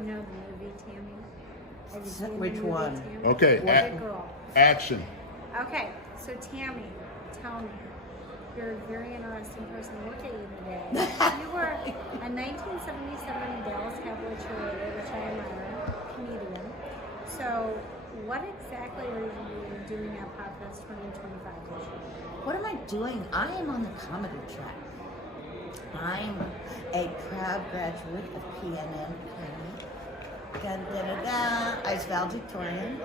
You know the movie Tammy? Have you seen Which the movie, one? Tammy? Okay, The girl. action. Okay, so Tammy, tell me. You're a very interesting person to look at you today. You were a 1977 Dallas Cowboy cheerleader, which I admire, comedian. So, what exactly are you doing at Podcast 2025 this year? What am I doing? I am on the comedy track. I'm a proud graduate of PNN. Da, da, da, da. I was valedictorian.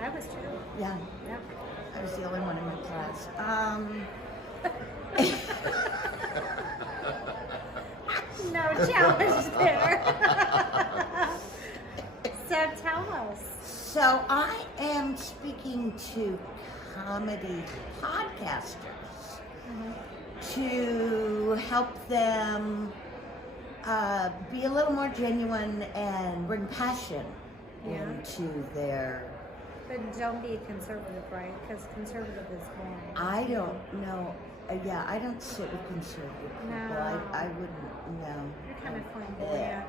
I was too. Yeah, Yep. I was the only one in my class. No challenge there. So tell us. So I am speaking to comedy podcasters to help them be a little more genuine and bring passion Yeah. into their. But don't be conservative, right? Because conservative is boring. I don't know. Yeah, I don't sit with conservative people. No. I wouldn't know. You're kind of flamboyant.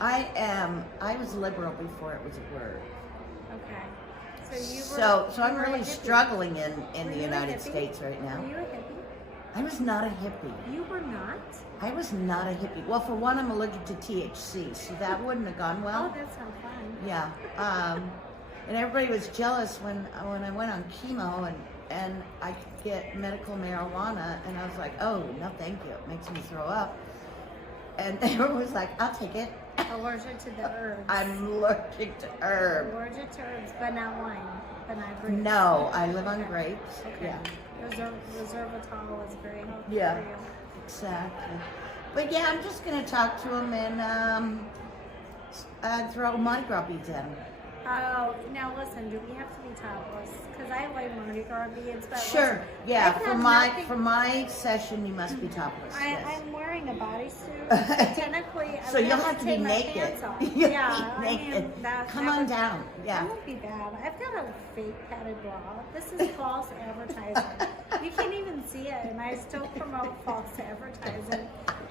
I was liberal before it was a word. Okay. So you were. So I'm you were a really hippie. struggling in Were the you a United hippie? States right now. Were you a hippie? I was not a hippie. You were not? I was not a hippie. Well, for one, I'm allergic to THC, so that wouldn't have gone well. Oh, that's not fun. Yeah. And everybody was jealous when I went on chemo and I could get medical marijuana, and I was like, oh, no, thank you. It makes me throw up. And everyone was like, I'll take it. Allergic to the herbs. I'm allergic to herb. Allergic to herbs, but not wine, but not grapes. No, I live on Okay. grapes. Okay. Yeah. Resveratrol is very healthy Yeah. for you. Exactly. But yeah, I'm just going to talk to them and throw Mardi Gras beads at them. Oh, now listen, do we have to be topless? Because I like Mardi Gras beads, but Sure. listen, Yeah. I've For got my nothing- for my session, you must be topless. Yes. I'm wearing a bodysuit, but technically, So I'm you'll gonna have to be take my naked. pants off. You'll Yeah, be I naked. mean, that Come on would- down. Yeah. That won't be bad. I've got a fake padded bra. This is false advertising. You can't even see it, and I still promote false advertising.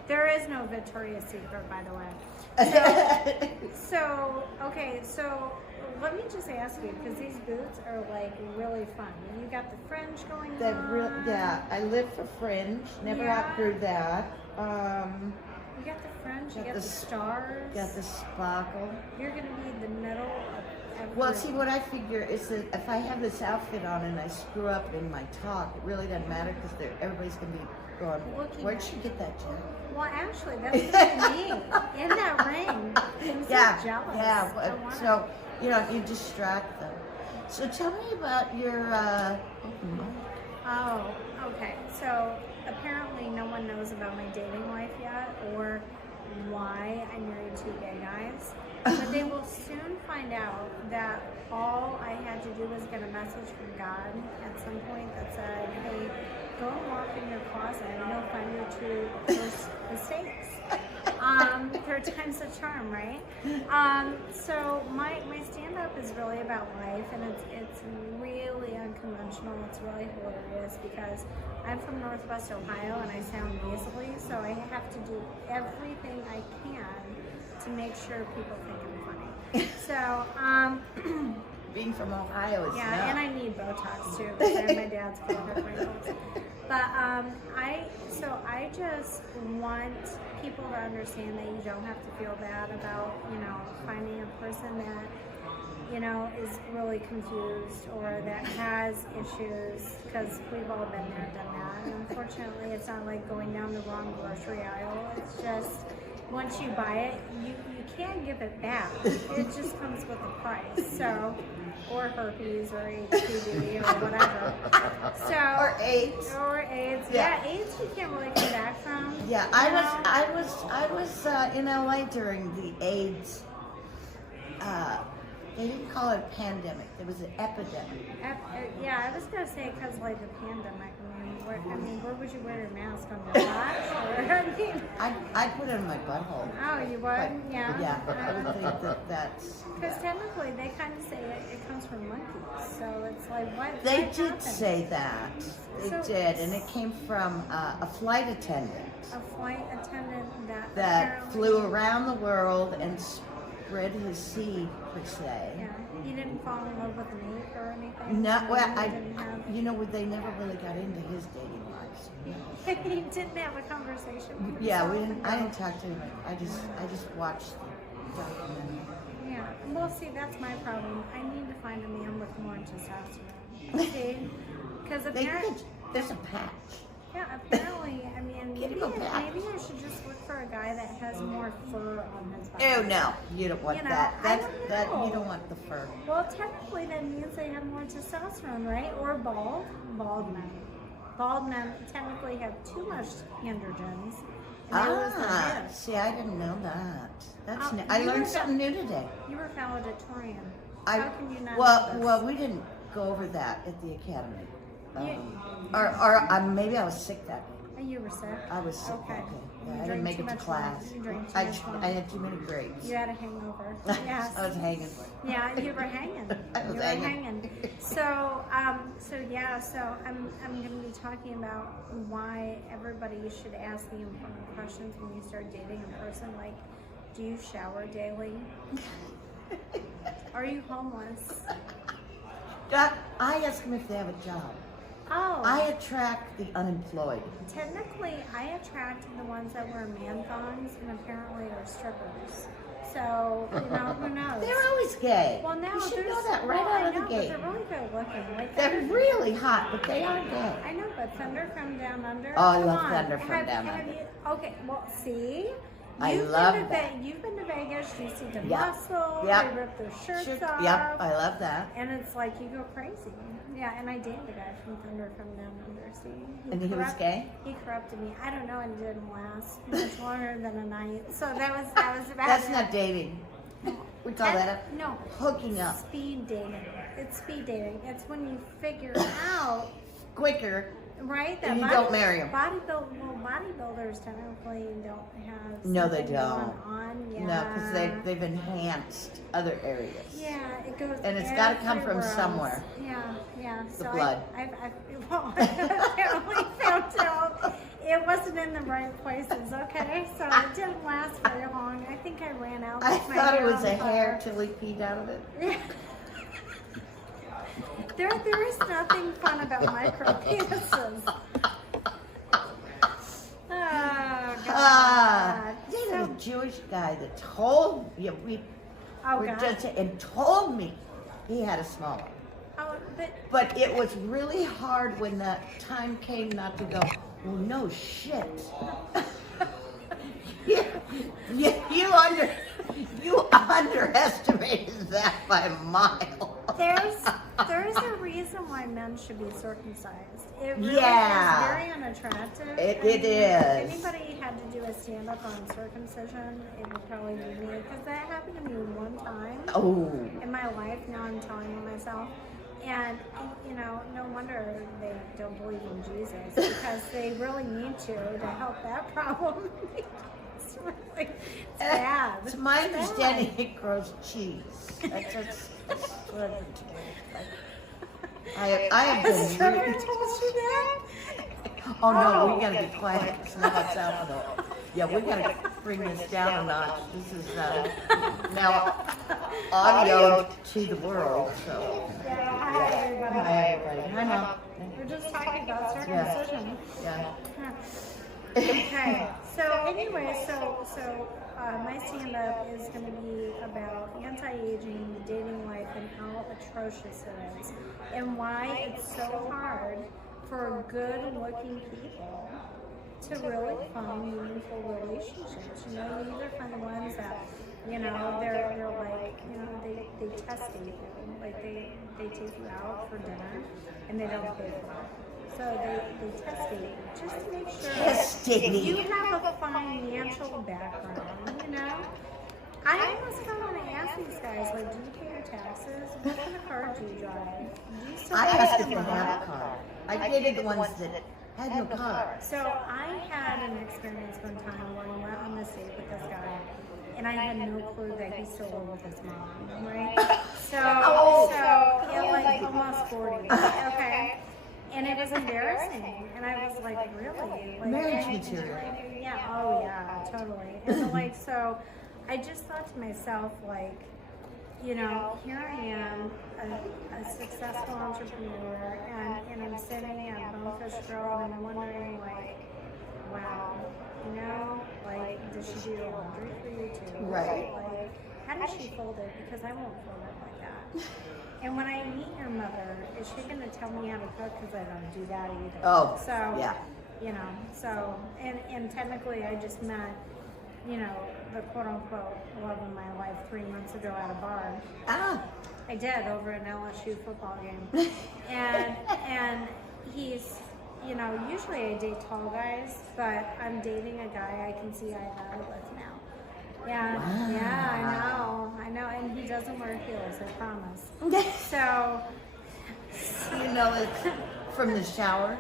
There is no Victoria's Secret, by the way. So okay, so let me just ask you, because these boots are like really fun. You got the fringe going on. Yeah. I live for fringe. Never Yeah. outgrew that. You got the fringe. You Got got the the stars. Got the sparkle. You're gonna be in the middle of every. Well, see, what I figure is that if I have this outfit on and I screw up in my talk, it really doesn't matter because everybody's going to be going, Looking where'd at she get that jacket? Well, actually, that's me in that ring. I'm so Yeah, jealous. yeah. I want it. So, you distract them. So tell me about your, Oh, okay. So apparently no one knows about my dating life yet or why I married two gay guys. But they will soon find out that all I had to do was get a message from God at some point that said, hey, go and walk in your closet and you'll find your true mistakes. Third time's a charm, right? So my stand-up is really about life, and it's really unconventional. It's really hilarious because I'm from Northwest Ohio and I sound nasally, so I have to do everything I can to make sure people think I'm funny. So, being from Ohio is yeah, not. and I need Botox too because I have my dad's favorite wrinkles. But I just want people to understand that you don't have to feel bad about, finding a person that, is really confused or that has issues, because we've all been there, done that. And unfortunately, it's not like going down the wrong grocery aisle. It's just, once you buy it, you can't give it back. It just comes with a price. So, or herpes or HPV or whatever. So, Or AIDS. Or AIDS. Yeah. Yeah, AIDS you can't really come back from. Yeah, I was in LA during the AIDS. They didn't call it a pandemic. There was an epidemic. Yeah, I was gonna say because like the pandemic. I mean, where would you wear your mask on your box? I put it in my butthole. Oh, you would? But, Yeah. Yeah, but I would think that's. Because technically, they kind of say it comes from monkeys, so it's like what? They what did happened? say that. They So- did, and it came from a flight attendant A flight attendant that that apparently- flew around the world and spread his seed, per se. Yeah, he didn't fall in love with an ape or anything. No, so well, he didn't have. they never really got into his dating life. So, He didn't have a conversation. With yeah, himself I and didn't talk to him. I just watched the documentary. Yeah, well, see, that's my problem. I need to find a man with more testosterone. See, because They apparently, could. There's a patch. yeah, apparently, I mean, Get maybe him a patch. maybe I should just look for a guy that has more fur on his body. Oh no, you don't want You know, that. I That's don't that know. you don't want the fur. Well, technically, that means they have more testosterone, right? Or bald men. Bald men technically have too much androgens. And they lose their hair. See, I didn't know that. That's Oh, new. I you learned were something new today. You were valedictorian. I How can you not well, know this? well, we didn't go over that at the academy. You- Or maybe I was sick that day. And you were sick? I was sick Okay. that day. You Yeah, I drank didn't make too it to much class. wine. You drank too I, much wine. I had too many grapes. You had a hangover. Yes. I was hanging. Yeah, you were hanging. I was You were hanging. hanging. So, so I'm going to be talking about why everybody should ask the important questions when you start dating a person. Like, do you shower daily? Are you homeless? I ask them if they have a job. Oh. I attract the unemployed. Technically, I attract the ones that wear man thongs and apparently are strippers. So, who knows? They're always gay. Well, now you should there's- know that right well, out of I the know, gate. But they're really good looking. Like They're Thunder- really hot, but they are gay. I know, but Thunder from Down Under. Oh, I come love on. Thunder from Have- Down have Under. you- okay, well, see. I You've love been to that. You've been to Vegas. You see the Yep. muscle. Yep. They rip their shirts Sure. off. Yep, I love that. And it's like you go crazy. Yeah, and I dated a guy from Thunder from Down Under. See, And he was gay? He corrupted me. I don't know, and it didn't last much longer than a night. So that was about That's it. not dating. We call that No. hooking up. Speed dating. It's speed dating. It's when you figure out, Quicker. right? And you don't marry 'em. Bodybuilders technically don't have. No, they something don't. going on. Yeah. No, because they've enhanced other areas. Yeah, it goes. And it's gotta come from everywhere else. somewhere. Yeah. The So blood. I've well, I apparently found out it wasn't in the right places. Okay, so it didn't last very long. I think I ran out. I with my thought it hair was on a hair fire. till he peed out of it. Yeah. There is nothing fun about micro penises. Oh, God. Dated So- a Jewish guy that told we Oh, were God. just and told me he had a small one. Oh, but But it was really hard when the time came not to go, well, no shit. You underestimated that by a mile. there's a reason why men should be circumcised. It really Yeah. is very unattractive. It I mean, is. If anybody had to do a stand up on circumcision, it would probably be me because that happened to me one time Oh, in my life. Now I'm telling on myself. And no wonder they don't believe in Jesus because they really need to help that problem. It's really it's bad. to my It's bad. understanding, it grows cheese. That's what it I have Has been Trevor really, told you that? oh no, we gotta be quiet. It's not Salvador. Yeah, we gotta bring this down a notch. This is now audio to the world. So, Yeah, hi everybody. hi everybody. Hi mom. We're just talking about circumcision. Yeah. Okay. So anyway, so my stand-up is going to be about anti-aging, the dating life, and how atrocious it is, and why it's so hard for good-looking people to really find meaningful relationships. You either find the ones that, they're like, they test you, like they take you out for dinner, and they don't pay for it. So they test you just to make sure Testing. you have a financial background, I almost kind of want to ask these guys, like, do you pay your taxes? What kind of car do you drive? Do you still I pay asked if them they up? have a car. I dated the ones that Had no car. So I had an experience one time where I went on this date with this guy, and I had no clue that he still lived with his mom, right? So, like almost 40, okay? And it was embarrassing, and I was like, really? Like, Marriage material. Yeah, oh yeah, totally. And like, so I just thought to myself, like, you know, here I am, a successful entrepreneur, and I'm sitting at Bonefish Grill, and I'm wondering, like, wow, you know, like, does she do your laundry for you too? Right. Like, how does she fold it? Because I won't fold it like that. And when I meet your mother, is she going to tell me how to cook? Because I don't do that either. Oh, so, yeah. You know, so, and technically I just met, you know, the quote-unquote love of my life 3 months ago at a bar. Ah. I did, over an LSU football game. and he's, you know, usually I date tall guys, but I'm dating a guy I can see eye to eye with now. Yeah, Wow. yeah, I know, and he doesn't wear heels, I promise. So, You know it from the shower.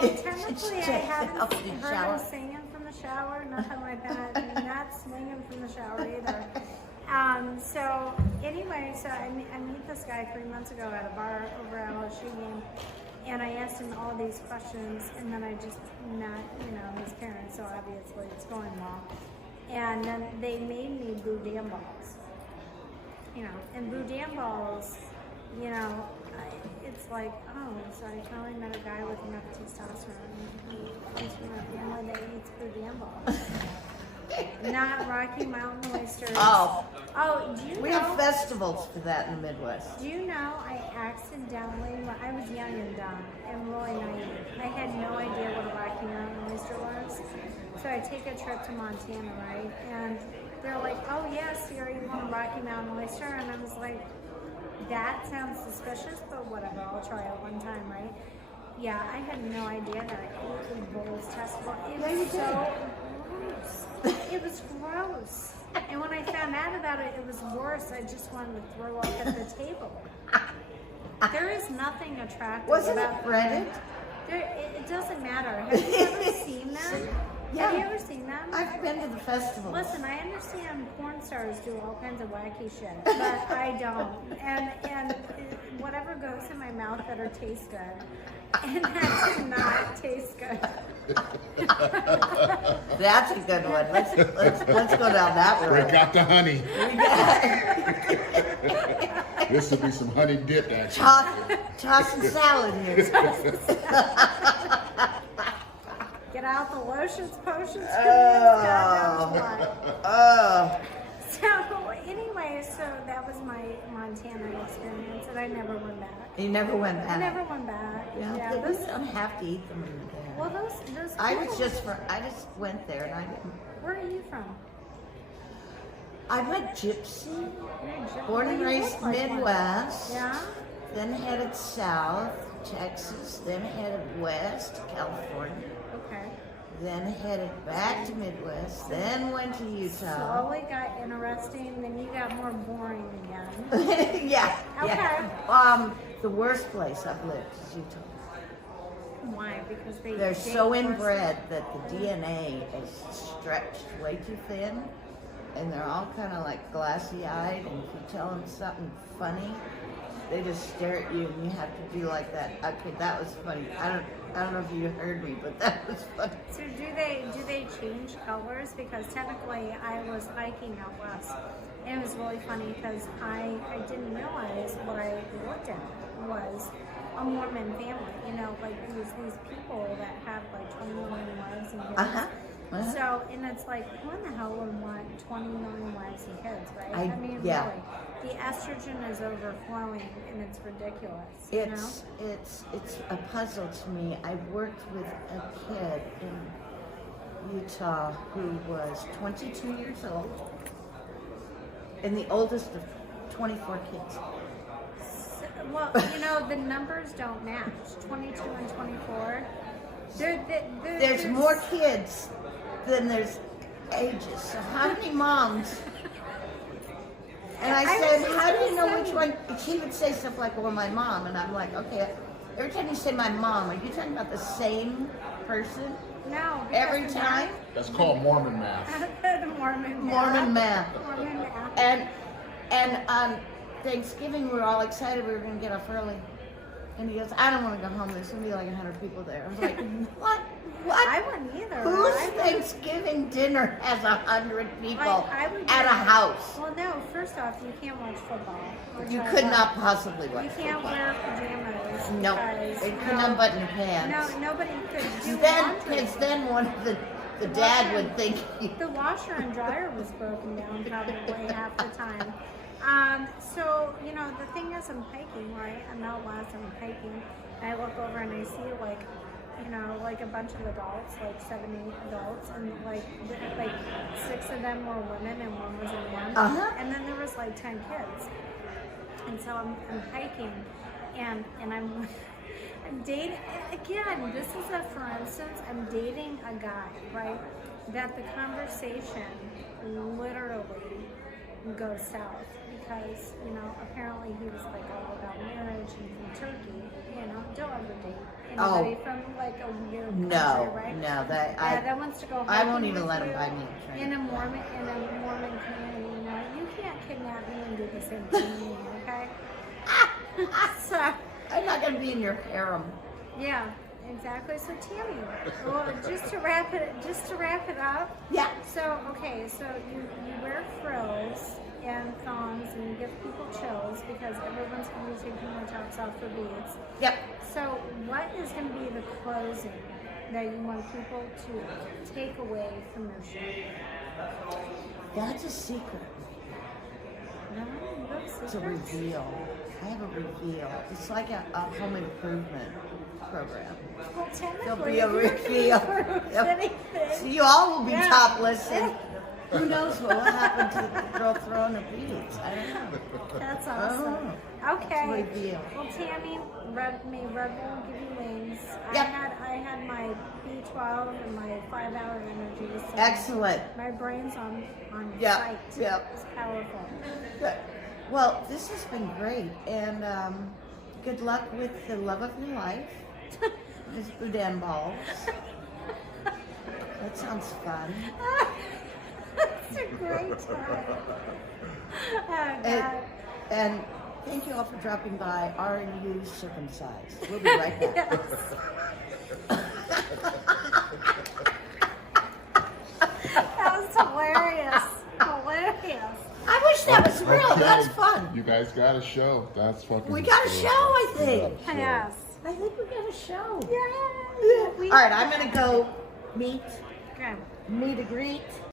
Technically I haven't Help you heard shower. him singing from the shower, nothing like that, not swinging from the shower either. So anyway, so I meet this guy 3 months ago at a bar over at LSU game, and I asked him all these questions, and then I just met, you know, his parents, so obviously it's going well. And then they made me boudin balls, you know, and boudin balls, you know, it's like, oh, so I finally met a guy with enough testosterone. He comes from a family that eats boudin balls. Not Rocky Mountain oysters. Oh, do you we know? have festivals for that in the Midwest. Do you know I accidentally, when I was young and dumb and really naive, I had no idea what a Rocky Mountain oyster was. So I take a trip to Montana, right? And they're like, oh yes, Sierra, you want a Rocky Mountain oyster? And I was like, that sounds suspicious, but whatever, I'll try it one time, right? Yeah, I had no idea that I ate a bull's testicle. It was so gross. It was gross. And when I found out about it, it was worse. I just wanted to throw up at the table. There is nothing attractive Wasn't about it breaded? it doesn't matter. Have you ever seen them? Yeah. Have you ever seen them? I've been to the festival. Listen, I understand porn stars do all kinds of wacky shit, but I don't. And whatever goes in my mouth better taste good. And that did not taste good. That's a good one. Let's go down that road. Break out the honey. This would be some honey dip action. Toss and salad here. Get out the lotions, potions, Oh. God knows what. Oh. So anyway, so that was my Montana experience, and I never went back. You never went back. I never went back. Yeah, they those, don't have to eat them in there. well, those. I people- just went there and I didn't. Where are you from? I'm a gypsy, You're in Japan. born and You raised look like one. Midwest. Yeah. Then headed south, Texas. Then headed west, California. Okay. Then headed back to Midwest. Then went to Utah. Slowly got interesting, then you got more boring again. Yeah. Okay. Yeah. The worst place I've lived is Utah. Why? Because They're they so force- inbred that the DNA is stretched way too thin, and they're all kind of like glassy-eyed. And if you tell them something funny, they just stare at you, and you have to be like that. Okay, that was funny. I don't know if you heard me, but that was funny. So do they change colors? Because technically I was hiking out west, and it was really funny because I didn't realize what I looked at was a Mormon family. You know, like these people that have like 20 million wives and kids. So, and it's like, who in the hell would want 20 million wives and kids, right? Yeah. Really, the estrogen is overflowing, and it's ridiculous. You know? It's a puzzle to me. I worked with a kid in Utah who was 22 years old and the oldest of 24 kids. Well, you know, the numbers don't match. 22 and 24. There's more kids than there's ages. So how many moms? And I said, how do you know which one? She would say stuff like, well, my mom. And I'm like, okay, every time you say my mom, are you talking about the same person No. because every the time? That's called Mormon math. the Mormon Mormon math. Mormon math. And on Thanksgiving, we were all excited we were going to get off early. And he goes, I don't want to go home. There's going to be like 100 people there. I was like, what? What? I wouldn't either. Whose I would- Thanksgiving dinner has 100 people I would at a do- house? Well, no. First off, you can't watch football. which You I could love. not possibly watch You can't football. wear pajamas. No, because, they couldn't unbutton your pants. No, nobody could do Then, laundry. because then one of the dad would think you. The washer and dryer was broken down probably half the time. So, you know, the thing is, I'm hiking, right? I'm out west, I'm hiking, and I look over and I see, like, you know, like a bunch of adults, like 7, 8 adults, and like 6 of them were women and one was a man. Uh-huh. And then there was like 10 kids. And so I'm hiking, and I'm dating, again, this is a, for instance, I'm dating a guy, right, that the conversation literally goes south because, you know, apparently he was like all about marriage and from Turkey, you know, don't ever date anybody from like a weird country, No, right? no, That wants to go I won't hiking even with let him you buy me a drink. in a Mormon community, you know, you can't kidnap me and do the same thing to me, okay? So, I'm not going to be in your harem. yeah, exactly. So Tammy, well, just to wrap it up. Yeah. So okay, so you wear frills and thongs and you give people chills because everyone's going to be taking their tops off for beads. Yep. So what is going to be the closing that you want people to take away from your show? That's a secret. No, you have It's a secrets? reveal. I have a reveal. It's like a home improvement program. Well, There'll technically, be a if you're reveal. gonna prove Yep. anything, So you all will be Yeah. topless, and who knows what will happen to the girl throwing the beads? I don't know. that's awesome. Okay. It's a reveal. Well, Tammy, Red Bull give you wings. Yep. I had my B12 and my 5-hour energy. So Excellent. my brain's on Yep, site. yep. It's powerful. Good. Well, this has been great, and good luck with the love of your life, Miss Boudin Balls. That sounds fun. It's a great time. Oh, God. And thank you all for dropping by. Are you circumcised? We'll be right back. That was hilarious. Hilarious. I wish that was real. Okay. That's fun. You guys got a show. That's fucking We got a hysterical. show, I think. We got a show. Yes. I think we got a show. Yeah. All right, I'm gonna go meet Okay. a greet.